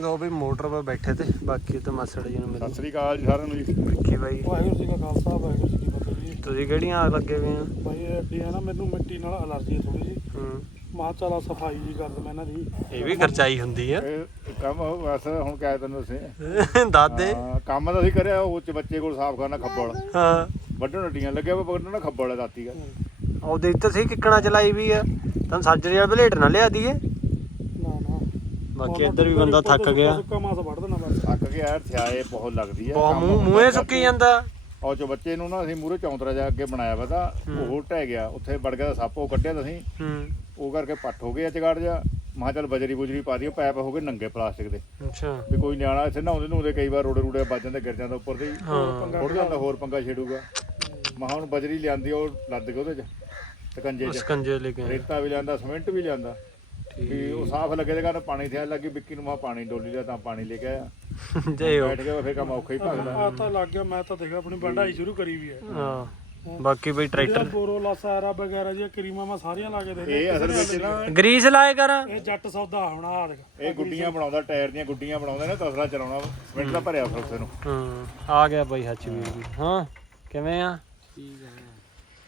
ਲੋ ਵੀ motor 'ਤੇ ਬੈਠੇ ਤੇ ਬਾਕੀ ਤਾਂ ਮਸੜ ਜੀ ਨੂੰ ਸਤਿ ਮਿਲ ਸ੍ਰੀ ਅਕਾਲ ਜੀ ਸਾਰਿਆਂ ਨੂੰ ਜੀ। ਵਿੱਕੀ ਬਾਈ। ਵਾਹਿਗੁਰੂ ਜੀ ਕਾ ਖਾਲਸਾ ਵਾਹਿਗੁਰੂ ਜੀ ਕੀ ਫਤਿਹ ਜੀ। ਤੁਸੀਂ ਕਿਹੜੀਆਂ ਆ ਲੱਗੇ ਹੋਏ ਆ ਭਾਈ ਇਹ ਅੱਡੀ ਹੈ ਨਾ ਮੈਨੂੰ ਮਿੱਟੀ ਨਾਲ ਅਲਰਜੀ ਹੈ ਥੋੜੀ ਜੀ ਹੂੰ। ਮਾਂ ਚਲਾ ਸਫ਼ਾਈ ਜੀ ਕਰ ਦਵਾਂ ਇਹਨਾਂ ਦੀ। ਇਹ ਵੀ ਖਰਚਾਈ ਹੁੰਦੀ ਆ। ਇਹ ਕੰਮ ਬਸ ਹੁਣ ਕਹਿ ਤੈਨੂੰ ਅਸੀਂ ਦਾਦੇ। ਕੰਮ ਤਾਂ ਅਸੀਂ ਕਰਿਆ ਉਹ ਚ ਬੱਚੇ ਕੋਲ ਸਾਫ਼ ਕਰਨਾ ਖੱਬਲ। ਹਾਂ। ਵੱਢਣ ਹੱਡੀਆਂ ਲੱਗਿਆ ਵਾ ਵੱਢਣਾ ਖੱਬਲ ਹੈ ਦਾਤੀ ਦਾ। ਉਹਦੇ ਇੱਥੇ ਸੀ ਕਿੱਕਣਾ ਚਲਾਈ ਵੀ ਆ। ਤਾਂ ਸਾਜਰੇ ਵਾਲਾ ਬਲੇਟ ਨਾ ਲਿਆ ਦੀਏ ਬਾਕੀ ਇੱਧਰ ਵੀ ਬੰਦਾ ਥੱਕ ਗਿਆ। ਸੁੱਕਾ ਮਾਸ ਵੱਢ ਦੇਣਾ ਬਸ। ਥੱਕ ਗਿਆ ਯਾਰ ਥਿਆਏ ਬਹੁਤ ਲੱਗਦੀ ਬਹੁਤ ਕੰਮ ਮੂੰਹ ਮੂੰਹੇ ਸੁੱਕੀ ਜਾਂਦਾ। ਉਹ ਚ ਬੱਚੇ ਨੂੰ ਨਾ ਅਸੀਂ ਮੂਰੇ ਚੌਂਤਰਾ ਜਾ ਅੱਗੇ ਬਣਾਇਆ ਵਾ ਤਾਂ ਉਹ ਟਹਿ ਗਿਆ ਉੱਥੇ ਵੜ ਗਿਆ ਤਾਂ ਸੱਪ ਉਹ ਕੱਢਿਆ ਤਾਂ ਅਸੀਂ। ਹੂੰ। ਉਹ ਕਰਕੇ ਪੱਟ ਹੋ ਗਏ ਚਗਾੜ ਜਾ ਮਾਂ ਚੱਲ ਬਜਰੀ ਬੁਜਰੀ ਪਾ ਦਿਓ ਪੈਪ ਹੋ ਗਏ ਨੰਗੇ ਪਲਾਸਟਿਕ ਦੇ। ਅੱਛਾ। ਵੀ ਕੋਈ ਨਿਆਣਾ ਇੱਥੇ ਨਹਾਉਂਦੇ ਨੂੰ ਕਈ ਵਾਰ ਰੋੜੇ ਰੂੜੇ ਵੱਜ ਜਾਂਦੇ ਗਿਰ ਜਾਂਦਾ ਉੱਪਰ ਤੇ ਹੀ। ਹਾਂ। ਉੱਡ ਜਾਂਦਾ ਹੋਰ ਪੰਗਾ ਛੇੜੂਗਾ ਮਹਾਂ ਹੁਣ ਬਜਰੀ ਲਿਆਂਦੀ ਉਹ ਲੱਦ ਕੇ ਉਹਦੇ ਚ। ਤਕੰਜੇ ਚ। ਸਕੰਜੇ ਲੈ ਕੇ। ਰੇਤਾ ਵੀ ਲਿਆਂਦਾ ਸਿਮੈਂਟ ਵੀ ਲਿਆਂਦਾ। ਵੀ ਉਹ ਸਾਫ਼ ਲੱਗੇ ਤੇ ਕਹਿੰਦਾ ਪਾਣੀ ਥਿਆ ਲੱਗੀ ਵਿੱਕੀ ਨੂੰ ਮਾ ਪਾਣੀ ਡੋਲੀ ਲਿਆ ਤਾਂ ਪਾਣੀ ਲੈ ਕੇ ਆਇਆ। ਜੈ ਬੈਠ ਕੇ ਫਿਰ ਕੰਮ ਔਖਾ ਹੀ ਭਗਦਾ। ਆ ਤਾਂ ਲੱਗ ਗਿਆ ਮੈਂ ਤਾਂ ਦੇਖਿਆ ਆਪਣੀ ਬੰਡਾਈ ਸ਼ੁਰੂ ਕਰੀ ਵੀ ਹੈ। ਹਾਂ ਬਾਕੀ ਬਈ ਟਰੈਕਟਰ ਬੋਰੋਲਾ ਸਾਰਾ ਵਗੈਰਾ ਜੀ ਕਰੀਮਾਂ ਮੈਂ ਸਾਰੀਆਂ ਲਾ ਕੇ ਦੇ ਇਹ ਅਸਲ ਵਿੱਚ ਨਾ ਗਰੀਸ ਲਾਏ ਕਰ। ਇਹ ਜੱਟ ਸੌਦਾ ਹੋਣਾ ਆ ਦੇਖ। ਇਹ ਗੁੱਡੀਆਂ ਬਣਾਉਂਦਾ ਟਾਇਰ ਦੀਆਂ ਗੁੱਡੀਆਂ ਬਣਾਉਂਦਾ ਨਾ ਤਸਲਾ ਚਲਾਉਣਾ ਸਿਮੈਂਟ ਦਾ ਭਰਿਆ ਫਿਰ ਉੱਥੇ ਨੂੰ। ਹਾਂ ਆ ਗਿਆ ਬਾਈ ਹੱਚ ਵੀ। ਵੀ ਹਾਂ ਕਿਵੇਂ ਆ? ਠੀਕ ਬਣਾਈਏ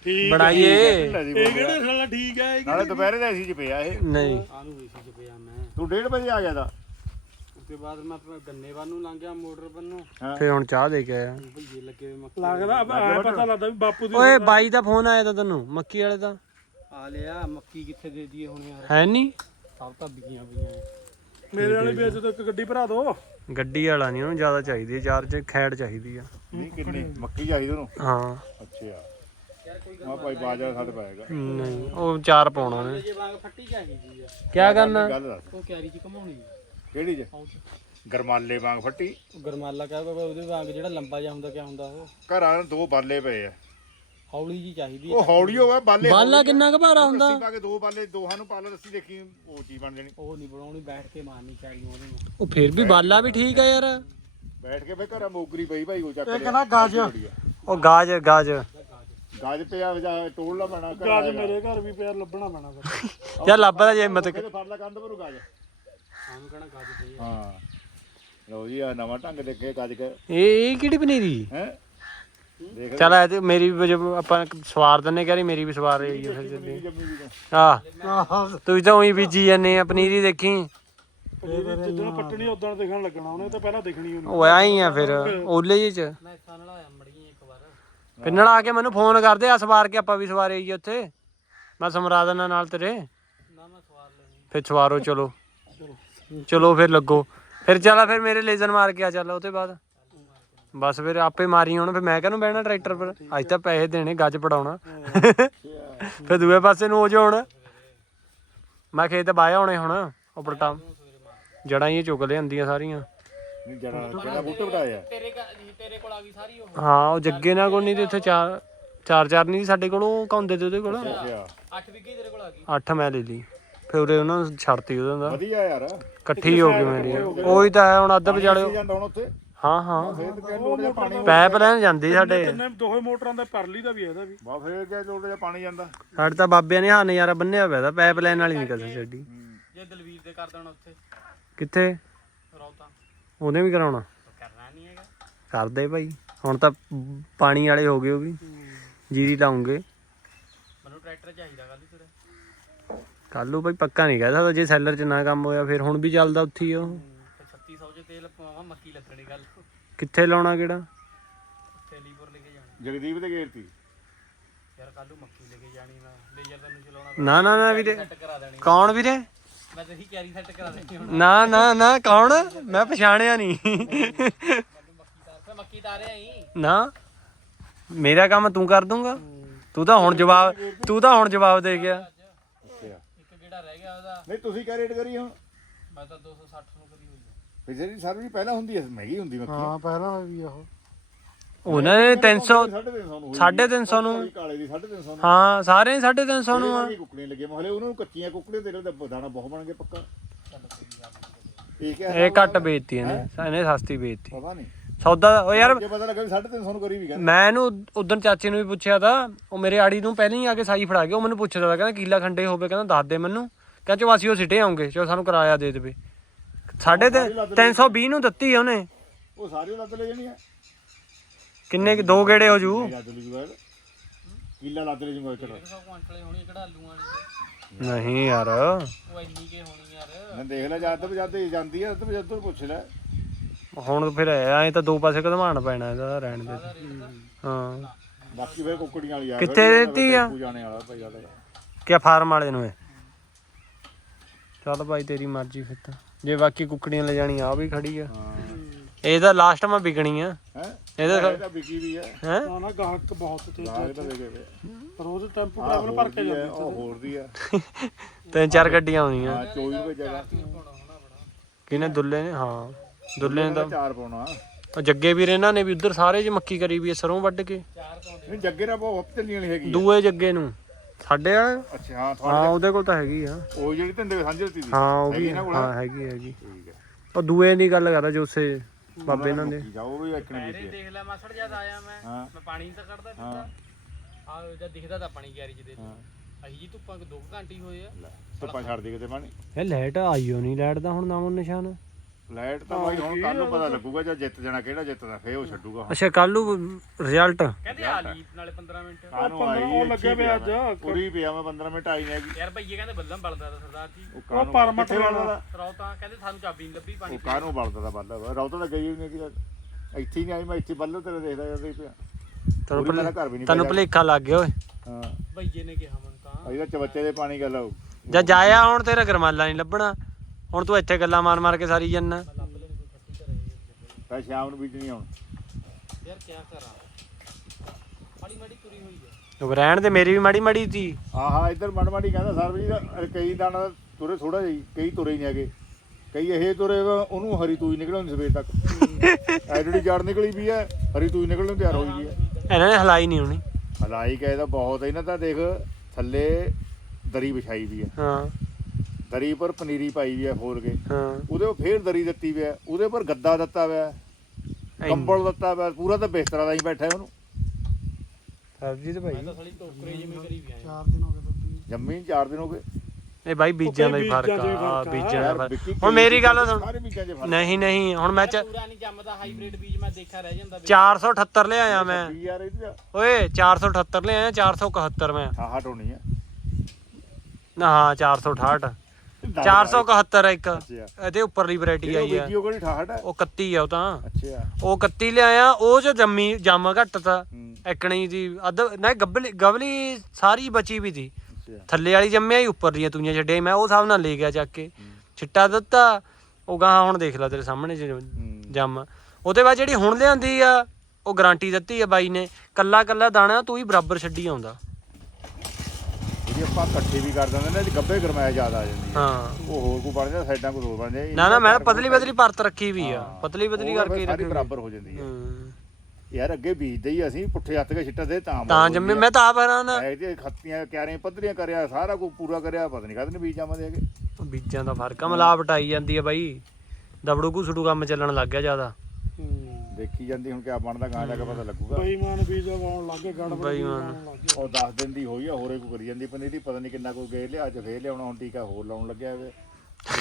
ਲੈ ਜੀ ਇਹ ਕਿਹੜੇ ਸਾਲਾ ਠੀਕ ਹੈ ਇਹ ਨਾਲੇ ਦੁਪਹਿਰੇ ਦਾ ਏਸੀ ਚ ਪਿਆ ਇਹ। ਨਹੀਂ। ਆਨੂੰ ਏਸੀ ਚ ਪਿਆ ਮੈਂ। ਤੂੰ 1:30 ਵਜੇ ਆ ਗਿਆ ਦਾ ਉਸਕੇ ਬਾਅਦ ਮੈਂ ਆਪਣਾ ਗੰਨੇ ਵੱਲ ਨੂੰ ਲੰਘ ਗਿਆ ਮੋਟਰ ਵੱਲ ਨੂੰ। ਫੇ ਹੁਣ ਚਾਹ ਦੇ ਕੇ ਆਇਆ। ਭਈਏ ਲੱਗੇ ਹੋਏ ਮੱਕੀ ਲੱਗਦਾ ਐਂ ਪਤਾ ਲੱਗਦਾ ਵੀ ਬਾਪੂ ਦੀ ਓਏ ਬਾਈ ਦਾ ਫੋਨ ਆਇਆ ਤਾਂ ਤੈਨੂੰ ਮੱਕੀ ਵਾਲੇ ਦਾ। ਆ ਲਿਆ ਮੱਕੀ ਕਿੱਥੇ ਦੇ ਦਈਏ ਹੁਣ ਯਾਰ? ਹੈ ਨਹੀਂ ਸਭ ਤਾਂ ਵਿਕੀਆਂ ਪਈਆਂ ਮੇਰੇ ਵਾਲੇ ਵੇਚ ਤੋਂ ਇੱਕ ਗੱਡੀ ਭਰਾ ਦੋ। ਗੱਡੀ ਵਾਲਾ ਨਹੀਂ ਉਹਨੂੰ ਜ਼ਿਆਦਾ ਚਾਹੀਦੀ ਹੈ ਚਾਰ ਚ ਖੈੜ ਚਾਹੀਦੀ ਆ। ਨਹੀਂ ਕਿੰਨੀ? ਮੱਕੀ ਚਾਹੀਦੀ ਉਹਨੂੰ? ਹਾਂ। ਅੱਛਾ। ਮਾ ਭਾਈ ਬਾਜਾ ਸਾਡੇ ਪਾਏਗਾ ਨਹੀਂ ਉਹ ਚਾਰ ਪਾਉਣਾ ਨੇ। ਜੇ ਵਾਂਗ ਫੱਟੀ ਚਾਹੀਦੀ ਆ ਕਿਆ ਕਰਨਾ? ਗੱਲ ਦੱਸ। ਉਹ ਕੈਰੀ ਚ ਘਮਾਉਣੀ ਕਿਹੜੀ ਚ? ਗਰਮਾਲੇ ਵਾਂਗ ਫੱਟੀ? ਉਹ ਗਰਮਾਲਾ ਕਹਿ ਬਾਬਾ ਉਹਦੇ ਵਾਂਗ ਜਿਹੜਾ ਲੰਬਾ ਜਿਹਾ ਹੁੰਦਾ ਕਿਆ ਹੁੰਦਾ ਉਹ? ਘਰਾਂ ਨੂੰ ਦੋ ਬਾਲੇ ਪਏ ਆ। ਹੌਲੀ ਜੀ ਚਾਹੀਦੀ ਉਹ ਹੌਲੀ ਹੋਵੇ ਬਾਲੇ ਬਾਲਾ ਕਿੰਨਾ ਕੁ ਭਾਰਾ ਹੁੰਦਾ? ਰੱਸੀ ਪਾ ਕੇ ਦੋ ਬਾਲੇ ਦੋਹਾਂ ਨੂੰ ਪਾ ਲਓ ਰੱਸੀ ਦੇਖੀ ਉਹ ਚੀਜ਼ ਬਣ ਜਾਣੀ। ਉਹ ਨਹੀਂ ਬਣਾਉਣੀ ਬੈਠ ਕੇ ਮਾਰਨੀ ਚਾਹੀਦੀ ਉਹਦੇ ਨੂੰ। ਉਹ ਫੇਰ ਵੀ ਬਾਲਾ ਵੀ ਠੀਕ ਆ ਯਾਰ। ਬੈਠ ਕੇ ਫੇ ਘਰਾਂ ਮੋਗਰੀ ਪਈ ਭਾਈ ਉਹ ਚੱਕ ਇਹ ਕਹਿੰਦਾ ਗਾਜ ਉਹ ਗਾਜ ਗਾਜ ਗਾਜ ਪਿਆ ਵਜਾ ਟੋਲ ਲਾ ਪੈਣਾ ਘਰ ਗਾਜ ਮੇਰੇ ਘਰ ਵੀ ਪਿਆ ਲੱਭਣਾ ਪੈਣਾ ਫਿਰ। ਯਾਰ ਲੱਭਦਾ ਜੇ ਹਿੰਮਤ ਕਿਤੇ ਫੜ ਲਾ ਕੰਧ ਭਰੂ ਗਾਜ। ਆਮ ਕਹਣਾ ਗੱਜ ਦੇ ਹਾਂ। ਲਓ ਜੀ ਆ ਨਵਾਂ ਢੰਗ ਦੇਖੇ ਗੱਜ ਕੇ। ਇਹ ਇਹ ਕਿਹੜੀ ਪਨੀਰੀ ਹੈ? ਦੇਖ ਚੱਲ ਐ ਤੇ ਮੇਰੀ ਵੀ ਜਦ ਆਪਾਂ ਸਵਾਰ ਦਿੰਨੇ ਕਹ ਰਹੀ ਮੇਰੀ ਵੀ ਸਵਾਰ ਰਹੀ ਹੈ ਫਿਰ ਜੰਮੀ ਵੀ ਤਾਂ। ਆ ਤੂੰ ਤਾਂ ਉਹੀ ਬੀਜੀ ਜਾਂਦੇ ਆ ਪਨੀਰੀ ਦੇਖੀ। ਜਿੱਦਣ ਪੱਟਣੀ ਉਦੋਂ ਦਿਖਣ ਲੱਗਣਾ ਉਹਨੇ ਤਾਂ ਪਹਿਲਾਂ ਦਿਖਣੀ ਉਹਨੂੰ ਉਹ ਆਈ ਆ ਫਿਰ ਓਲੇ ਜਿਹੇ ਚ। ਮੈਂ ਇਸਾਂ ਨਾਲ ਆਇਆ ਮੜੀਆਂ ਇੱਕ ਆ ਕੇ ਮੈਨੂੰ ਫੋਨ ਕਰਦੇ ਆ, ਸਵਾਰ ਕੇ ਆਪਾਂ ਵੀ ਸਵਾਰੇ ਆਈਏ ਉੱਥੇ। ਮੈਂ ਸਮਰਾ ਨਾਲ ਤੇਰੇ। ਨਾ ਮੈਂ ਸਵਾਰ ਲੈਣੀ ਫਿਰ ਸਵਾਰੋ, ਚਲੋ। ਚਲੋ ਫਿਰ ਲੱਗੋ। ਫਿਰ ਚੱਲਾ ਫਿਰ ਮੇਰੇ ਲੇਜ਼ਰ ਮਾਰ ਕੇ ਆ ਚੱਲ ਉਹ ਤੋਂ ਬਾਅਦ। ਬਸ ਫਿਰ ਆਪੇ ਮਾਰੀ ਹੁਣ, ਫਿਰ ਮੈਂ ਕਹਿੰਨੂੰ ਬਹਿਣਾ ਟਰੈਕਟਰ ਪਰ? ਅੱਜ ਤਾਂ ਪੈਸੇ ਦੇਣੇ, ਗੱਜ ਪੜਾਉਣਾ। ਫਿਰ ਦੂਏ ਪਾਸੇ ਨੂੰ ਹੋ ਜਾ ਹੁਣ। ਮੈਂ ਖੇਤ ਬਾਇਆ ਹੋਣੇ ਹੁਣ ਉਹ ਪਲਟਾ ਜੜਾਂ ਹੀ ਚੁੱਕ ਲਿਆਂਦੀਆਂ ਸਾਰੀਆਂ। ਨਹੀਂ ਜਰਾ ਜਿਹੜਾ ਬੂਟੇ ਵਟਾਇਆ ਤੇਰੇ ਘਰ- ਤੇਰੇ ਕੋਲ ਆ ਗਈ ਸਾਰੀ ਉਹ। ਹਾਂ ਉਹ ਜੱਗੇ ਨਾਲ ਕੋਲ ਨਹੀਂ ਤੇ ਇੱਥੇ ਚਾਰ ਚਾਰ ਚਾਰ ਨਹੀਂ ਸੀ ਸਾਡੇ ਕੋਲੋਂ ਕਾਉਂਦੇ ਤੇ ਉਹਦੇ ਕੋਲ। ਅੱਛਾ 8 ਵਿਗੇ ਤੇਰੇ ਕੋਲ ਆ ਗਈ। ਅੱਠ ਮੈਂ ਲੈ ਲਈ। ਫਿਰ ਉਰੇ ਉਹਨਾਂ ਨੂੰ ਛੱਡਤੀ ਉਹਦਾ ਦਾ ਵਧੀਆ ਯਾਰ। ਇਕੱਠੀ ਹੋ ਗਈ ਮੇਰੀ। ਉਹੀ ਤਾਂ ਹੈ ਹੁਣ ਅੱਧ ਵਿਚਾਲੇ ਜਾਂਦਾ ਹੁਣ ਉੱਥੇ। ਹਾਂ ਹਾਂ। ਫੇਰ ਤੇ ਲੋੜ ਪਾਣੀ ਲੈਣ ਜਾਂਦੀ ਸਾਡੇ। ਤਿੰਨੇ ਦੋਹੇ ਮੋਟਰਾਂ ਦਾ ਪਰਲੀ ਦਾ ਵੀ ਹੈ ਇਹਦਾ ਵੀ। ਬਾ ਫੇਰ ਕਿਆ ਲੋੜ ਜਿਹਾ ਪਾਣੀ ਜਾਂਦਾ। ਸਾਡੇ ਤਾਂ ਬਾਬਿਆਂ ਨੇ ਹਾਂ ਨਜ਼ਾਰਾ ਬੰਨਿਆ ਪਿਆ ਪੈਪ ਲੈਣ ਵਾਲੀ ਨਹੀਂ ਕਦੇ ਛੱਡੀ ਜੇ ਦਲਵੀਰ ਦੇ ਕਰ ਦੇਣਾ ਉੱਥੇ। ਕਿੱਥੇ? ਉਹਨੇ ਵੀ ਕਰਾਉਣਾ। ਕਰਨਾ ਨਹੀਂ ਹੈਗਾ। ਕਰਦੇ ਭਾਈ। ਹੁਣ ਤਾਂ ਪਾਣੀ ਵਾਲੇ ਹੋ ਗਏ ਉਹ ਵੀ। ਜੀਰੀ ਲਾਉਂਗੇ। ਮੈਨੂੰ ਟਰੈਕਟਰ ਚਾਹੀਦਾ ਕੱਲ ਤੇਰੇ। ਕੱਲ ਨੂੰ ਭਾਈ ਪੱਕਾ ਨਹੀਂ ਕਹਿ ਸਕਦਾ। ਜੇ ਸੈਲਰ 'ਚ ਨਾ ਕੰਮ ਹੋਇਆ ਫਿਰ ਹੁਣ ਵੀ ਚੱਲਦਾ ਉੱਥੇ ਹੀ ਉਹ। ਤੇ 3600 ਚ ਤੇਲ ਪਵਾਵਾਂ ਮੱਕੀ ਲੱਗਣੀ ਗੱਲ ਕਿੱਥੇ ਲਾਉਣਾ ਕਿਹੜਾ? ਤੇਲੀਪੁਰ ਲੈ ਕੇ ਜਾਣੀ। ਜਗਦੀਪ ਦੇ ਗੇਰ ਤੀ ਯਾਰ ਕੱਲ ਨੂੰ ਮੱਕੀ ਲੈ ਕੇ ਜਾਣੀ ਮੈਂ। ਲੇਜ਼ਰ ਤੈਨੂੰ ਚਲਾਉਣਾ ਨਾ ਨਾ ਨਾ ਵੀਰੇ। ਸੈੱਟ ਕਰਾ ਦੇਣੀ। ਕੌਣ ਵੀਰੇ? ਮੈਂ ਤੇਰੀ ਕੈਰੀ ਸੈੱਟ ਕਰਾ ਦੇਣੀ ਹੁਣ। ਨਾ ਨਾ ਨਾ ਕੌਣ? ਮੈਂ ਪਛਾਣਿਆ ਨਹੀਂ। ਮੱਕੀ ਤਾਰ ਮੱਕੀ ਤਾਰੇ ਆਈ ਨਾ। ਮੇਰਾ ਕੰਮ ਤੂੰ ਕਰ ਦੂੰਗਾ। ਤੂੰ ਤਾਂ ਹੁਣ ਜਵਾਬ ਤੂੰ ਤਾਂ ਹੁਣ ਜਵਾਬ ਦੇ ਗਿਆ। ਅੱਛਾ ਇੱਕ ਕਿਹੜਾ ਰਹਿ ਗਿਆ ਉਹਦਾ। ਨਹੀਂ ਤੁਸੀਂ ਕਿਆ ਰੇਟ ਕਰੀ ਹੁਣ ਮੈਂ ਤਾਂ 260 ਨੂੰ ਕਰੀ ਹੋਈ ਆ। ਪਿਛਲੀ ਸਾਲ ਵੀ ਪਹਿਲਾਂ ਹੁੰਦੀ ਐ ਮਹਿੰਗੀ ਹੁੰਦੀ ਮੱਕੀ। ਹਾਂ ਪਹਿਲਾਂ ਵੀ ਉਹ। ਉਹਨਾਂ ਨੇ 300 350 ਨੂੰ ਹੋਈ 350 ਨੂੰ। ਕਾਲੇ ਦੀ 350 ਨੂੰ ਹਾਂ ਸਾਰੇ ਹੀ 350 ਨੂੰ ਆ। ਇਹ ਕੁੱਕੜੀਆਂ ਲੱਗੀਆਂ ਮਹਲੇ ਉਹਨਾਂ ਨੂੰ ਕੱਚੀਆਂ ਕੁੱਕੜੀਆਂ ਤੇਰੇ ਦਾ ਦਾਣਾ ਬਹੁਤ ਬਣ ਗਿਆ ਪੱਕਾ। ਇਹ ਕਿਆ ਇਹ ਘੱਟ ਵੇਚਤੀ ਇਹਨੇ ਇਹਨੇ ਸਸਤੀ ਵੇਚਤੀ। ਪਤਾ ਨਹੀਂ ਸੌਦਾ ਉਹ ਯਾਰ ਜੇ ਪਤਾ ਲੱਗਾ ਵੀ 350 ਨੂੰ ਕਰੀ ਵੀ ਕਹਿੰਦਾ। ਮੈਂ ਇਹਨੂੰ ਉਦੋਂ ਚਾਚੇ ਨੂੰ ਵੀ ਪੁੱਛਿਆ ਤਾਂ ਉਹ ਮੇਰੇ ਆੜੀ ਨੂੰ ਪਹਿਲਾਂ ਹੀ ਆ ਕੇ ਸਾਈ ਫੜਾ ਗਿਆ ਉਹ ਮੈਨੂੰ ਪੁੱਛਦਾ ਤਾ ਕਹਿੰਦਾ ਕੀਲਾ ਖੰਡੇ ਹੋਵੇ ਕਹਿੰਦਾ ਦੱਸ ਦੇ ਮੈਨੂੰ। ਕਹਿੰਦਾ ਚੋ ਅਸੀਂ ਉਹ ਸਿੱਟੇ ਆਉਂਗੇ ਚੋ ਸਾਨੂੰ ਕਿਰਾਇਆ ਦੇ ਦੇਵੇ। ਸਾਢੇ ਤੇ 320 ਨੂੰ ਦਿੱਤੀ ਆ ਉਹਨੇ। ਉਹ ਸਾਰੀ ਲੱਦ ਲੈ ਜਾਣੀ ਆ। ਕਿੰਨੇ ਕੁ- ਦੋ ਗੇੜੇ ਹੋ ਜੂ? ਲੱਦ ਕਿੱਲਾ ਲੱਦ ਲੈ ਜੂਗਾ ਇੱਥੇ 100 ਕੁਆਂਟਲ ਹੋਣੀ ਕਿਹੜਾ ਆਲੂਆਂ ਵਾਲੀ ਨਹੀਂ ਯਾਰ। ਉਹ ਇੰਨੀ ਕੇ ਹੋਣੀ ਯਾਰ। ਮੈਂ ਦੇਖ ਲੈ ਜਦ ਤੱਕ ਜਦ ਤੱਕ ਜਾਂਦੀ ਆ ਤੇ ਜਦ ਤੱਕ ਪੁੱਛ ਲੈ। ਹੁਣ ਫਿਰ ਐ ਤਾਂ ਦੋ ਪਾਸੇ ਕਦਮਾਣ ਪੈਣਾ ਇਹਦਾ ਰਹਿਣ ਦੇ। ਹਾਂ। ਬਾਕੀ ਫਿਰ ਕੁੱਕੜੀਆਂ ਵਾਲੀ ਆ ਕਿੱਥੇ ਦਿੱਤੀ ਆ? ਜਾਣੇ ਵਾਲਾ ਭਾਈ ਵਾਲਾ। ਕਿਆ ਫਾਰਮ ਵਾਲੇ ਨੂੰ ਇਹ? ਚੱਲ ਭਾਈ ਤੇਰੀ ਮਰਜ਼ੀ ਫਿਰ ਤਾਂ। ਜੇ ਬਾਕੀ ਕੁੱਕੜੀਆਂ ਲੈ ਜਾਣੀ ਆ ਵੀ ਖੜੀ ਆ। ਹਾਂ। ਇਹ ਤਾਂ ਲਾਸਟ ਮੈਂ ਵਿਕਣੀ ਆ। ਹੈ? ਇਹਦਾ ਇਹ ਤਾਂ ਵਿਕੀ ਵੀ ਹੈ ਹੈ? ਨਾ ਨਾ ਗਾਹਕ ਬਹੁਤ ਤੇ ਗਾਹਕ ਤਾਂ ਵਿਕੇ ਵੇ। ਰੋਜ਼ ਟੈਂਪੂ ਟਰੈਵਲ ਭਰ ਕੇ ਜਾਂਦੇ ਉਹ ਹੋਰ ਦੀ ਆ। ਤਿੰਨ ਚਾਰ ਗੱਡੀਆਂ ਆਉਂਦੀਆਂ। ਹਾਂ 24 ਰੁਪਏ ਜਗ੍ਹਾ। ਕਿਹਨੇ ਦੁੱਲੇ ਨੇ? ਹਾਂ ਦੁੱਲੇ ਨੇ ਤਾਂ ਚਾਰ ਪਾਉਣਾ। ਉਹ ਜੱਗੇ ਵੀਰ ਇਹਨਾਂ ਨੇ ਵੀ ਉਧਰ ਸਾਰੇ ਚ ਮੱਕੀ ਕਰੀ ਵੀ ਆ ਸਰੋਂ ਵੱਢ ਕੇ। ਨਹੀਂ ਜੱਗੇ ਨਾਲ ਬਹੁਤ ਹਫ਼ਤੇ ਨਹੀਂ ਹੈਗੀ ਆ। ਦੂਏ ਜੱਗੇ ਨੂੰ। ਸਾਡੇ ਵਾਲਾ? ਅੱਛਾ ਹਾਂ ਹਾਂ ਤੁਹਾਡੇ ਉਹਦੇ ਕੋਲ ਤਾਂ ਹੈਗੀ ਆ। ਉਹ ਜਿਹੜੀ ਧੰਦੇ ਸਾਂਝੀ ਦਿੱਤੀ ਸੀ ਹਾਂ ਉਹ ਵੀ ਕੋਲ? ਹਾਂ ਹੈਗੀ ਹੈਗੀ ਠੀਕ ਹੈ ਉਹ ਦੂਏ ਦੀ ਗੱਲ ਕਰਦਾ ਜੋਸੇ ਬਾਬੇ ਇਹਨਾਂ ਦੇ। ਉਹ ਵੀ ਪੈਰੇ ਵਿਕੇ ਦੇਖ ਲੈ ਮਾਸੜ ਜਦ ਆਇਆ ਮੈਂ ਹਾਂ। ਮੈਂ ਪਾਣੀ ਤਾਂ ਕੱਢਦਾ ਫਿਰਦਾ। ਆ ਜਦ ਦਿਖਦਾ ਤਾਂ ਪਾਣੀ ਗੈਰੇਜ ਦੇ ਹਾਂ। ਅਹੀ ਜੀ ਧੁੱਪਾਂ ਕੋ 2 ਘੰਟੇ ਹੀ ਹੋਏ ਆ। ਲੈ ਧੁੱਪਾਂ ਛੱਡ ਦੇ ਕਿਤੇ ਪਾਣੀ। ਇਹ ਲਾਈਟ ਆਈਓ ਨਹੀਂ ਲਾਈਟ ਦਾ ਹੁਣ ਨਾਮੋ ਨਿਸ਼ਾਨ। ਲਾਈਟ ਤਾਂ ਬਾਈ ਹੁਣ ਕੱਲ ਨੂੰ ਪਤਾ ਲੱਗੂਗਾ ਜੇ ਜਿੱਤ ਜਾਣਾ ਕਿਹੜਾ ਜਿੱਤਦਾ ਫੇਰ ਉਹ ਛੱਡੂਗਾ ਅੱਛਾ ਕੱਲ ਨੂੰ ਰਿਜ਼ਲਟ? ਕਹਿੰਦੇ ਆ ਲਈ ਨਾਲੇ 15 ਮਿੰਟ। ਕਾਨੂੰ ਆਈ ਉਹ ਲੱਗਿਆ ਪਿਆ ਅੱਜ ਪੂਰੀ ਪਿਆ ਮੈਂ 15 ਮਿੰਟ ਆਈ ਨਹੀਂ ਹੈਗੀ। ਯਾਰ ਭਈਏ ਕਹਿੰਦੇ ਬੱਲਮ ਬਲਦਾ ਦਾ ਸਰਦਾਰ ਜੀ। ਉਹ ਕਾਨੂੰ ਪਰਮਟ ਕਿੱਥੇ ਤਾਂ ਕਹਿੰਦੇ ਸਾਨੂੰ ਚਾਬੀ ਨਹੀਂ ਲੱਭੀ ਪਾਣੀ ਉਹ ਕਾਨੂੰ ਬਲਦਾ ਦਾ ਬੱਲਾ ਰੌਤਾ ਤਾਂ ਗਈ ਨਹੀਂ ਕਿ ਇੱਥੇ ਹੀ ਨਹੀਂ ਆਈ ਮੈਂ ਇੱਥੇ ਬੱਲੋ ਤੇਰੇ ਦੇਖਦਾ ਜਾਂਦਾ ਹੀ ਪਿਆ। ਤੈਨੂੰ ਪੂਰੀ ਮੇਰਾ ਭਲੇ- ਘਰ ਵੀ ਨਹੀਂ ਤੈਨੂੰ ਭਲੇਖਾ ਲੱਗ ਗਿਆ ਓਏ। ਹਾਂ। ਭਈਏ ਨੇ ਕਿਹਾ ਮਨ ਤਾਂ। ਇਹਦਾ ਚਵੱਚੇ ਦੇ ਪਾਣੀ ਗੱਲ ਆਊ। ਜਾਂ ਜਾਇਆ ਹੁਣ ਤੇਰਾ ਗਰਮਾਲਾ ਨਹੀਂ ਲੱਭਣਾ। ਹੁਣ ਤੂੰ ਇੱਥੇ ਗੱਲਾਂ ਮਾਰ ਮਾਰ ਕੇ ਸਾਰੀ ਜੰਨਾ। ਤਾਂ ਸ਼ਾਮ ਨੂੰ ਬੀਜਣੀ ਹੁਣ। ਯਾਰ ਕੀ ਕਰਾਂ? ਮਾੜੀ ਮਾੜੀ ਤੁਰੀ ਹੋਈ ਆ। ਤੂੰ ਰਹਿਣ ਦੇ ਮੇਰੀ ਵੀ ਮਾੜੀ ਮਾੜੀ ਸੀ। ਆਹਾ ਇੱਧਰ ਮਨ ਮਾੜੀ ਕਹਿੰਦਾ ਸਰਬਜੀਤ ਕਈ ਦਾਣਾ ਤੁਰੇ ਥੋੜਾ ਜਿਹੀ ਕਈ ਤੁਰੇ ਹੀ ਨਹੀਂ ਹੈਗੇ। ਕਈ ਇਹ ਤੁਰੇ ਉਹਨੂੰ ਹਰੀ ਤੂਈ ਨਿਕਲਣ ਸਵੇਰ ਤੱਕ। ਐਡੜੀ ਜੜ ਨਿਕਲੀ ਵੀ ਹੈ ਹਰੀ ਤੂਈ ਨਿਕਲਣ ਨੂੰ ਤਿਆਰ ਹੋਈ ਵੀ ਹੈ ਇਹਨਾਂ ਨੇ ਹਲਾਈ ਨਹੀਂ ਹੋਣੀ। ਹਲਾਈ ਕਹੇ ਤਾਂ ਬਹੁਤ ਹੈ ਇਹਨਾਂ ਤਾਂ ਦੇਖ ਥੱਲੇ ਦਰੀ ਵਿਛਾਈ ਵੀ ਹੈ ਹਾਂ। ਦਰੀ ਪਰ ਪਨੀਰੀ ਪਾਈ ਵੀ ਹੈ ਖੋਲ ਕੇ। ਹਾਂ। ਉਹਦੇ ਉੱਪਰ ਫੇਰ ਦਰੀ ਦਿੱਤੀ ਵੀ ਹੈ ਉਹਦੇ ਪਰ ਗੱਦਾ ਦਿੱਤਾ ਹੋਇਆ ਕੰਬਲ ਦਿੱਤਾ ਹੋਇਆ ਪੂਰਾ ਤਾਂ ਬਿਸਤਰਾ ਦਾ ਹੀ ਬੈਠਾ ਹੈ ਉਹਨੂੰ। ਸਰਜੀਤ ਭਾਈ। ਮੈਂ ਤਾਂ ਸਾਲੀ ਟੋਕਰੇ ਜਿਵੇਂ ਕਰੀ ਵੀ ਆਇਆ। 4 ਦਿਨ ਹੋ ਗਏ ਬੱਬੀ ਜੰਮੀ 4 ਦਿਨ ਹੋ ਗਏ। ਇਹ ਬਾਈ ਬੀਜਾਂ ਦਾ ਹੀ ਫ਼ਰਕ ਆ ਆ। ਬੀਜਾਂ ਦਾ ਯਾਰ ਫ਼ਰਕ। ਵਿੱਕੀ ਹੁਣ ਮੇਰੀ ਗੱਲ ਸੁਣ। ਸਾਰੇ ਬੀਜਾਂ 'ਚ ਫ਼ਰਕ ਨਹੀਂ ਨਹੀਂ ਹੁਣ ਮੈਂ ਚ- ਪੂਰਾ ਨਹੀਂ ਜੰਮਦਾ ਹਾਈਬ੍ਰਿਡ ਬੀਜ ਮੈਂ ਦੇਖਿਆ ਰਹਿ ਜਾਂਦਾ ਵਿੱਚ। 478 ਲਿਆਇਆ ਮੈਂ। ਵੀ ਯਾਰ ਇਹਦੀ ਓਏ 478 ਲਿਆਇਆ 471 ਮੈਂ। ਠਾਹਟ ਹੋਣੀ ਹੈ ਨਾ ਹਾਂ 468 471 ਹੈ ਇੱਕ। ਇਹਦੇ ਉੱਪਰਲੀ ਵੈਰਾਈਟੀ ਆਈ ਆ। ਵੀਡੀਓ ਹੈ ਉਹ 31 ਆ ਉਹ ਤਾਂ। ਅੱਛਾ। ਉਹ 31 ਲਿਆਇਆ ਉਹ ਚ ਜੰਮੀ ਜੰਮ ਘੱਟ ਤਾ। ਐਕਣੀ ਦੀ ਅੱਧ ਨਾ ਗਬਲੀ ਗਵਲੀ ਸਾਰੀ ਬਚੀ ਵੀ ਅੱਛਾ। ਥੱਲੇ ਵਾਲੀ ਜੰਮਿਆ ਹੀ ਉੱਪਰ ਦੀਆਂ ਤੂੰਆਂ ਛੱਡੇ ਮੈਂ ਉਹ ਹਿਸਾਬ ਨਾਲ ਲੈ ਗਿਆ ਚੱਕ ਕੇ। ਛਿੱਟਾ ਦਿੱਤਾ। ਉਹ ਗਾਹਾਂ ਹੁਣ ਦੇਖ ਲੈ ਤੇਰੇ ਸਾਹਮਣੇ ਜ- ਜੰਮ। ਉਹਦੇ ਬਾਅਦ ਜਿਹੜੀ ਹੁਣ ਲਿਆਂਦੀ ਆ ਉਹ ਗਾਰੰਟੀ ਦਿੱਤੀ ਆ ਬਾਈ ਨੇ। ਕੱਲਾ ਕੱਲਾ ਦਾਣਾ ਤੂੰ ਹੀ ਬਰਾਬਰ ਛੱਡੀ ਆਉਂਦਾ। ਜਿਹੜੀ ਆਪਾਂ ਇਕੱਠੇ ਵੀ ਕਰ ਦਿੰਦੇ ਨੇ ਤੇ ਗੱਬੇ ਗਰਮਾਇਆ ਜ਼ਿਆਦਾ ਆ ਜਾਂਦੀ ਹੈ ਹਾਂ। ਉਹ ਹੋਰ ਕੋ ਬਣ ਜਾਂਦਾ ਸਾਈਡਾਂ ਕੋ ਹੋਰ ਬਣ ਜਾਂਦਾ। ਨਾ ਨਾ ਮੈਂ ਪਤਲੀ ਪਤਲੀ ਪਰਤ ਰੱਖੀ ਵੀ ਆ। ਪਤਲੀ ਪਤਲੀ ਕਰਕੇ ਸਾਰੀ ਰੱਖੀ ਬਰਾਬਰ ਹੋ ਜਾਂਦੀ ਹੈ। ਯਾਰ ਅੱਗੇ ਬੀਜਦੇ ਹੀ ਅਸੀਂ ਪੁੱਠੇ ਹੱਥ ਕੇ ਛਿੱਟਾ ਦੇ ਤਾਂ ਤਾਂ ਜੰਮੇ ਮੈਂ ਤਾਂ ਆਪ ਹੈਰਾਨ ਆ। ਇਹ ਜੇ ਖੱਤੀਆਂ ਕਿਆਰੀਆਂ ਪੱਧਰੀਆਂ ਕਰਿਆ ਸਾਰਾ ਕੁਝ ਪੂਰਾ ਕਰਿਆ ਪਤਾ ਨਹੀਂ ਕਦ ਨਹੀਂ ਬੀਜ ਜਾਵਾਂਦੇ ਹੈਗੇ ਬੀਜਾਂ ਦਾ ਫ਼ਰਕ ਆ ਮਿਲਾਵਟ ਆਈ ਜਾਂਦੀ ਆ ਬਾਈ। ਦਬੜੂ ਘੁਸੜੂ ਕੰਮ ਚੱਲਣ ਲੱਗ ਗਿਆ ਜ਼ਿਆਦਾ। ਦੇਖੀ ਜਾਂਦੀ ਹੁਣ ਕਿਆ ਬਣਦਾ ਗਾਂ ਜਾ ਕੇ ਪਤਾ ਲੱਗੂਗਾ। ਬੇਈਮਾਨ ਬੀਜ ਵਾਉਣ ਲੱਗੇ ਗੜਬੜ ਬੇਈਮਾਨ। ਉਹ 10 ਦਿਨ ਦੀ ਹੋਈ ਆ ਹੋਰੇ ਕੋ ਕਰੀ ਜਾਂਦੀ ਪਨੀਰੀ ਪਤਾ ਨਹੀਂ ਕਿੰਨਾ ਕੋ ਗਏ ਲਿਆ ਅੱਜ ਫੇਰ ਲਿਆਉਣਾ ਹੁਣ ਟੀਕਾ ਹੋਰ ਲਾਉਣ ਲੱਗਿਆ ਵੇ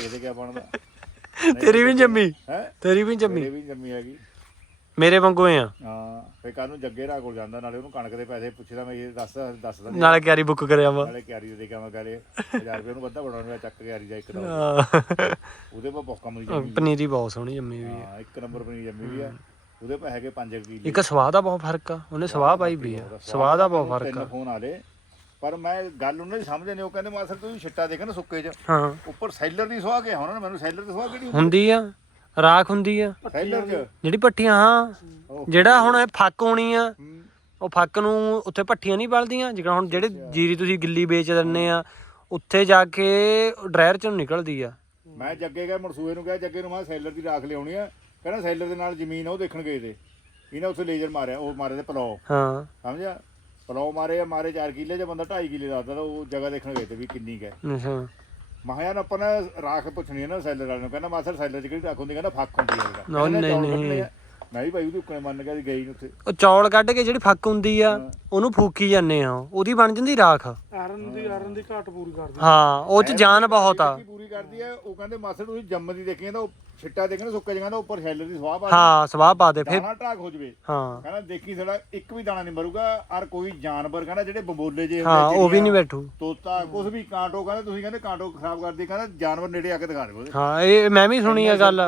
ਇਹਦੇ ਕਿਆ ਬਣਦਾ? ਤੇਰੀ ਵੀ ਜੰਮੀ? ਹੈ? ਤੇਰੀ ਵੀ ਜੰਮੀ? ਮੇਰੇ ਵੀ ਜੰਮੀ ਹੈਗੀ। ਮੇਰੇ ਵਾਂਗੂ ਆ। ਹਾਂ ਫੇ ਕੱਲ ਨੂੰ ਜੱਗੇ ਰਾ ਕੋਲ ਜਾਂਦਾ ਨਾਲੇ ਉਹਨੂੰ ਕਣਕ ਦੇ ਪੈਸੇ ਪੁੱਛਦਾ ਮੈਂ ਇਹ ਦੱਸ ਦੱਸ ਦਿੰਦਾ। ਨਾਲੇ ਕਿਆਰੀ ਬੁੱਕ ਕਰਿਆ ਵਾ। ਨਾਲੇ ਕਿਆਰੀ ਦੇ ਕੇ ਮੈਂ ਕਰੇ 1000 ਰੁਪਏ ਉਹਨੂੰ ਵੱਧਾ ਬਣਾਉਣਾ ਚੱਕ ਕਿਆਰੀ ਦਾ ਇੱਕ ਦਾ। ਉਹਦੇ ਪਾ ਬਹੁਤ ਕੰਮ ਦੀ ਜੰਮੀ ਪਨੀਰੀ ਬਹੁਤ ਸੋਹਣੀ ਜੰਮੀ ਵੀ ਆ। ਹਾਂ ਇੱਕ ਨੰਬਰ ਪਨੀਰ ਜੰਮੀ ਵੀ ਆ। ਉਹਦੇ ਪਾ ਹੈਗੇ 5 ਕਿਲੇ। ਇੱਕ ਸਵਾਹ ਦਾ ਬਹੁਤ ਫ਼ਰਕ ਆ ਉਹਨੇ ਸਵਾਹ ਪਾਈ ਵੀ ਆ। ਸਵਾਹ ਦਾ ਬਹੁਤ ਫ਼ਰਕ ਤਿੰਨ ਆ। ਫੋਨ ਆਲੇ ਪਰ ਮੈਂ ਗੱਲ ਉਹਨਾਂ ਦੀ ਸਮਝਦੇ ਨਹੀਂ ਉਹ ਕਹਿੰਦੇ ਮਾਸਰ ਤੁਸੀਂ ਛਿੱਟਾ ਦੇਖ ਨਾ ਸੁੱਕੇ 'ਚ। ਹਾਂ। ਉੱਪਰ ਸੈਲਰ ਦੀ ਸੁਆਹ ਕੇ ਹੋਣਾ ਮੈਨੂੰ ਸੈਲਰ ਦੀ ਸੁਆਹ ਕਿਹੜੀ ਹੁੰਦੀ? ਆ ਰਾਖ ਹੁੰਦੀ ਆ। ਸੈਲਰ 'ਚ? ਜਿਹੜੀ ਪੱਠੀਆਂ ਹਾਂ। ਜਿਹੜਾ ਹੁਣ ਇਹ ਫੱਕ ਹੋਣੀ ਆ ਹੂੰ। ਉਹ ਫੱਕ ਨੂੰ ਉੱਥੇ ਪੱਠੀਆਂ ਨਹੀਂ ਬਲਦੀਆਂ। ਜਿਹੜਾ ਹੁਣ ਜਿਹੜੇ ਜੀਰੀ ਤੁਸੀਂ ਗਿੱਲੀ ਵੇਚ ਦਿੰਨੇ ਆ ਉੱਥੇ ਜਾ ਕੇ ਡਰਾਇਰ ਚ ਨੂੰ ਨਿਕਲਦੀ ਆ। ਮੈਂ ਜੱਗੇ ਗਿਆ ਮਨਸੂਏ ਨੂੰ ਕਿਹਾ ਜੱਗੇ ਨੂੰ ਮੈਂ ਸੈਲਰ ਦੀ ਰਾਖ ਲਿਆਉਣੀ ਆ। ਕਹਿੰਦਾ ਸੈਲਰ ਦੇ ਨਾਲ ਜ਼ਮੀਨ ਆ ਉਹ ਦੇਖਣ ਗਏ ਤੇ। ਇਹਨਾਂ ਉੱਥੇ ਲੇਜ਼ਰ ਮਾਰਿਆ ਉਹ ਮਾਰੇ ਤੇ ਪਲਾਓ। ਹਾਂ। ਸਮਝਿਆ? ਪਲਾਓ ਮਾਰੇ ਆ ਮਾਰੇ 4 ਕਿੱਲੇ 'ਚ ਬੰਦਾ 2.5 ਕਿੱਲੇ ਦਾ ਤਾਂ ਉਹ ਜਗ੍ਹਾ ਦੇਖਣ ਗਏ ਤੇ ਵੀ ਕਿੰਨੀ ਕੁ ਹੈ। ਅੱਛਾ। ਮਹਾਯਾਨ ਆਪਾਂ ਨੇ ਰਾਖ ਪੁੱਛਣੀ ਹੈ ਨਾ ਸੈਲਰ ਵਾਲੇ ਨੂੰ ਕਹਿੰਦਾ ਮਾਸਰ ਸੈਲਰ 'ਚ ਕਿਹੜੀ ਰਾਖ ਹੁੰਦੀ? ਕਹਿੰਦਾ ਫੱਕ ਹੁੰਦੀ ਹੈ ਨਾ, ਨਹੀਂ, ਨਹੀਂ। ਮੈਂ ਵੀ ਭਾਈ ਉਹਦੀ ਉੱਕਣੇ ਮੰਨ ਗਿਆ ਸੀ ਗਈ ਨੀ ਉੱਥੇ। ਉਹ ਚੌਲ ਕੱਢ ਕੇ ਜਿਹੜੀ ਫੱਕ ਹੁੰਦੀ ਆ ਉਹਨੂੰ ਫੂਕੀ ਜਾਂਦੇ ਆ। ਉਹਦੀ ਬਣ ਜਾਂਦੀ ਰਾਖ। ਆਰਨ ਦੀ ਆਰਨ ਦੀ ਘਾਟ ਪੂਰੀ ਕਰ ਦੇ ਹਾਂ ਉਹ ਚ ਜਾਨ ਬਹੁਤ ਆ। ਪੂਰੀ ਕਰਦੀ ਹੈ ਉਹ ਕਹਿੰਦੇ ਮਾਸਰ ਤੁਸੀਂ ਜੰਮ ਦੀ ਦੇਖੀਆਂ ਤਾਂ ਉਹ ਛਿੱਟਾ ਦੇ ਕਹਿੰਦਾ ਸੁੱਕੇ ਜਗ੍ਹਾ ਦਾ ਉੱਪਰ ਸ਼ੈਲਰ ਦੀ ਸਵਾਹ ਪਾ ਹਾਂ ਸਵਾਹ ਪਾ ਦੇ ਫਿਰ ਦਾਣਾ ਢਾਕ ਹੋ ਜਵੇ। ਹਾਂ। ਕਹਿੰਦਾ ਦੇਖੀ ਸਾਡਾ ਇੱਕ ਵੀ ਦਾਣਾ ਨਹੀਂ ਮਰੂਗਾ ਔਰ ਕੋਈ ਜਾਨਵਰ ਕਹਿੰਦਾ ਜਿਹੜੇ ਬਬੋਲੇ ਜੇ ਹਾਂ ਉਹ ਵੀ ਨਹੀਂ ਬੈਠੂ। ਤੋਤਾ ਕੁਝ ਵੀ ਕਾਂਟੋ ਕਹਿੰਦਾ ਤੁਸੀਂ ਕਹਿੰਦੇ ਕਾਂਟੋ ਖਰਾਬ ਕਰਦੀ ਕਹਿੰਦਾ ਜਾਨਵਰ ਨੇੜੇ ਆ ਕੇ ਦਿਖਾ ਉਹਦੇ ਹਾਂ ਇਹ ਮੈਂ ਵੀ ਸੁਣੀ ਆ ਗੱਲ।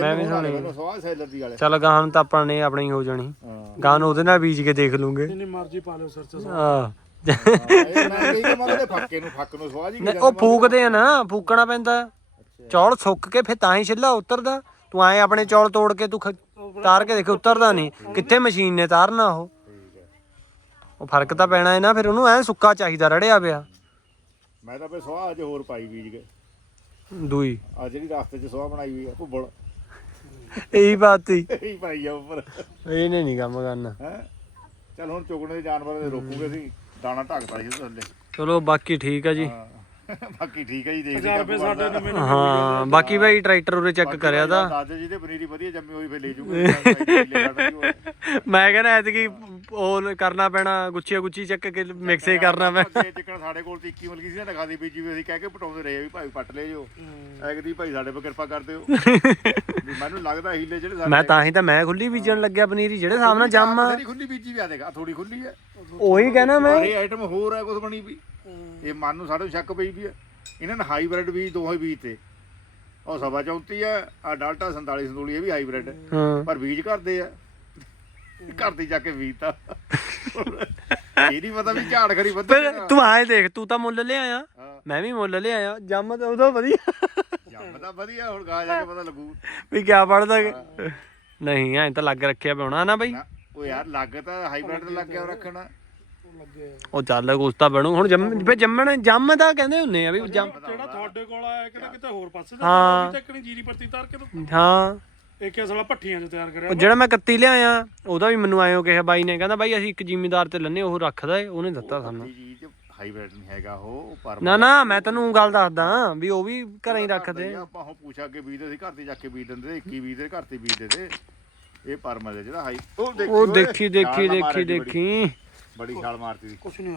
ਮੈਂ ਵੀ ਸੁਣੀ ਸਵਾਹ ਸੈਲਰ ਦੀ ਗੱਲ ਚੱਲ ਗਾਹਾਂ ਨੂੰ ਤਾਂ ਆਪਾਂ ਨੇ ਆਪਣੀ ਹੋ ਜਾਣੀ। ਹਾਂ। ਗਾਹਾਂ ਨੂੰ ਉਹਦੇ ਨਾਲ ਬੀਜ ਕੇ ਦੇਖ ਲੂੰਗੇ। ਜਿੰਨੀ ਮਰਜ਼ੀ ਪਾ ਲਿਓ ਸਿਰ 'ਚ ਆ ਇਹ ਮੈਂ ਕਹੀ ਕਿ ਮੈਂ ਫੱਕੇ ਨੂੰ ਫੱਕ ਨੂੰ ਸਵਾਹ ਜੀ ਉਹ ਫੂਕਦੇ ਆ ਨਾ ਫੂਕਣਾ ਪੈਂਦਾ। ਚੌਲ ਸੁੱਕ ਕੇ ਫਿਰ ਤਾਂ ਹੀ ਛਿੱਲਾ ਉਤਰਦਾ। ਤੂੰ ਆਏ ਆਪਣੇ ਚੌਲ ਤੋੜ ਕੇ ਤੂੰ ਖ- ਤਾਰ ਕੇ ਦੇਖ ਉਤਰਦਾ ਨਹੀਂ। ਕਿੱਥੇ ਮਸ਼ੀਨ ਨੇ ਤਾਰਨਾ ਉਹ। ਉਹ ਫ਼ਰਕ ਤਾਂ ਪੈਣਾ ਹੈ ਨਾ ਫਿਰ ਉਹਨੂੰ ਐ ਸੁੱਕਾ ਚਾਹੀਦਾ ਰੜਿਆ ਪਿਆ। ਮੈਂ ਤਾਂ ਫੇ ਸਵਾਹ ਅੱਜ ਹੋਰ ਪਾਈ ਬੀਜ ਕੇ। ਦੂਈ। ਆ ਜਿਹੜੀ ਰਸਤੇ 'ਚ ਸਵਾਹ ਬਣਾਈ ਹੋਈ ਆ ਭੁੱਬਲ। ਇਹੀ ਬਾਤ ਸੀ ਇਹੀ ਪਾਈ ਆ ਉੱਪਰ। ਇਹਨੇ ਨਹੀਂ ਕੰਮ ਕਰਨਾ। ਹੈ? ਚਲ ਹੁਣ ਚੁਗਣੇ ਦੇ ਜਾਨਵਰ ਦੇ ਰੋਕੂਗੇ ਅਸੀਂ। ਦਾਣਾ ਢੱਕਦਾ ਸੀ ਥੱਲੇ। ਚਲੋ ਬਾਕੀ ਠੀਕ ਆ ਜੀ। ਹਾਂ। ਬਾਕੀ ਠੀਕ ਹੈ ਜੀ ਦੇਖਦੇ 1000 ਰੁਪਏ ਸਾਡੇ ਨਵੇਂ ਹਾਂ ਬਾਕੀ ਭਾਈ ਟਰੈਕਟਰ ਉਰੇ ਚੈੱਕ ਕਰਿਆ ਤਾਂ। ਦਾਦੇ ਜੀ ਦੇ ਪਨੀਰੀ ਵਧੀਆ ਜੰਮੀ ਹੋਈ ਫੇ ਲੈ ਜੂਗੇ ਮੈਂ ਕਹਿੰਦਾ ਐਤਕੀ ਉਹ ਕਰਨਾ ਪੈਣਾ ਗੁੱਚੀਆਂ ਗੁੱਚੀ ਚੱਕ ਕੇ ਮਿਕਸੇ ਕਰਨਾ ਪੈਣਾ ਚਿਕਨ ਸਾਡੇ ਕੋਲ ਤੇ 21 ਮਲਕੀ ਸੀ ਨਾ ਦਿਖਾਦੀ ਬੀਜੀ ਵੀ ਅਸੀਂ ਕਹਿ ਕੇ ਪਟਾਉਂਦੇ ਰਹੇ ਵੀ ਭਾਈ ਪੱਟ ਲੈ ਜੋ। ਐਗਦੀ ਭਾਈ ਸਾਡੇ ਪਰ ਕਿਰਪਾ ਕਰ ਦਿਓ। ਵੀ ਮੈਨੂੰ ਲੱਗਦਾ ਹੀਲੇ ਜਿਹੜੇ ਸਾਡੇ ਮੈਂ ਤਾਂ ਹੀ ਤਾਂ ਮੈਂ ਖੁੱਲੀ ਬੀਜਣ ਲੱਗਿਆ ਪਨੀਰੀ ਜਿਹੜੇ ਹਿਸਾਬ ਨਾਲ ਜੰਮ ਆ। ਤੇਰੀ ਖੁੱਲੀ ਬੀਜੀ ਵੀ ਆ ਦੇਖ ਆ ਥੋੜੀ ਖੁੱਲੀ ਹੈ। ਉਹੀ ਕਹਿਣਾ ਮੈਂ। ਇਹ ਆਈਟਮ ਹੋਰ ਹੈ ਕੁਝ ਬਣੀ ਵੀ। ਇਹ ਮਨ ਨੂੰ ਸਾਡੇ ਨੂੰ ਸ਼ੱਕ ਪਈ ਵੀ ਇਹਨਾਂ ਨੇ ਹਾਈਬ੍ਰਿਡ ਬੀਜ ਦੋਹੇ ਬੀਜ ਤੇ ਉਹ ਸਵਾ 34 ਹੈ ਆ ਡਾਲਟਾ 47 ਸੰਤੂਲੀ ਇਹ ਵੀ ਹਾਈਬ੍ਰਿਡ। ਪਰ ਬੀਜ ਕਰਦੇ ਆ। ਘਰ ਦੀ ਜਾ ਕੇ ਬੀਜਤਾ। ਇਹ ਨਹੀਂ ਪਤਾ ਵੀ ਝਾੜ ਖੜੀ ਵੱਧ ਤੂੰ ਆਏ ਦੇਖ ਤੂੰ ਤਾਂ ਮੁੱਲ ਲਿਆਇਆ ਮੈਂ ਵੀ ਮੁੱਲ ਲਿਆਇਆ ਜੰਮ ਤਾਂ ਉਦੋਂ ਵਧੀਆ। ਜੰਮਦਾ ਵਧੀਆ ਹੁਣ ਗਾ ਜਾ ਕੇ ਪਤਾ ਲੱਗੂ। ਵੀ ਕਿਆ ਪੜਦਾ ਨਹੀਂ ਐਂ ਤਾਂ ਲੱਗ ਰੱਖਿਆ ਪਿਆਉਣਾ ਨਾ ਬਈ। ਉਹ ਯਾਰ ਲੱਗ ਤਾਂ ਹਾਈਬ੍ਰਿਡ ਤੇ ਲੱਗ ਗਿਆ ਰੱਖਣਾ। ਆ। ਉਹ ਚੱਲ ਕੁਛ ਤਾਂ ਬਣੂ। ਹੁਣ ਜੰਮ ਫੇ ਜੰਮਣ ਜੰਮ ਦਾ ਕਹਿੰਦੇ ਹੁੰਨੇ ਆ ਵੀ ਜੰਮ ਜਿਹੜਾ ਤੁਹਾਡੇ ਕੋਲ ਆਇਆ ਕਿਤੇ ਕਿਤੇ ਹੋਰ ਪਾਸੇ ਦਾ ਹਾਂ। ਚੱਕਣੀ ਜੀਰੀ ਪਰਤੀ ਤਾਰ ਕੇ ਤਾਂ ਹਾਂ। ਇੱਕ ਅਸਲਾ ਭੱਠੀਆਂ 'ਚ ਤਿਆਰ ਕਰਿਆ। ਉਹ ਜਿਹੜਾ ਮੈਂ ਕੱਤੀ ਲਿਆਇਆ ਉਹਦਾ ਵੀ ਮੈਨੂੰ ਆਇਓ ਕਿਹਾ ਬਾਈ ਨੇ। ਕਹਿੰਦਾ ਬਾਈ ਅਸੀਂ ਇੱਕ ਜ਼ਿਮੀਦਾਰ ਤੇ ਲੰਨੇ ਉਹ ਰੱਖਦਾ ਏ ਉਹਨੇ ਦਿੱਤਾ ਸਾਨੂੰ। ਇਹ ਚੀਜ਼ ਹਾਈਬ੍ਰਿਡ ਨਹੀਂ ਹੈਗਾ ਉਹ ਪਰ ਨਾ ਨਾ ਮੈਂ ਤੈਨੂੰ ਗੱਲ ਦੱਸਦਾ ਵੀ ਉਹ ਵੀ ਘਰਾਂ ਹੀ ਰੱਖਦੇ। ਆਪਾਂ ਉਹ ਪੁੱਛਾ ਕੇ ਬੀਜਦੇ ਸੀ ਘਰ ਤੇ ਜਾ ਕੇ ਬੀਜ ਦਿੰਦੇ ਤੇ 21 ਬੀਜਦੇ ਘਰ ਤੇ ਬੀਜਦੇ ਤੇ ਇਹ ਪਰਮਲ ਜਿਹੜਾ ਹਾਈ ਉਹ ਦੇਖੀ ਉਹ ਦੇਖੀ ਦੇਖੀ ਦੇਖੀ। ਬੜੀ ਛਾਲ ਮਾਰਤੀ ਸੀ। ਕੁਛ ਨਹੀਂ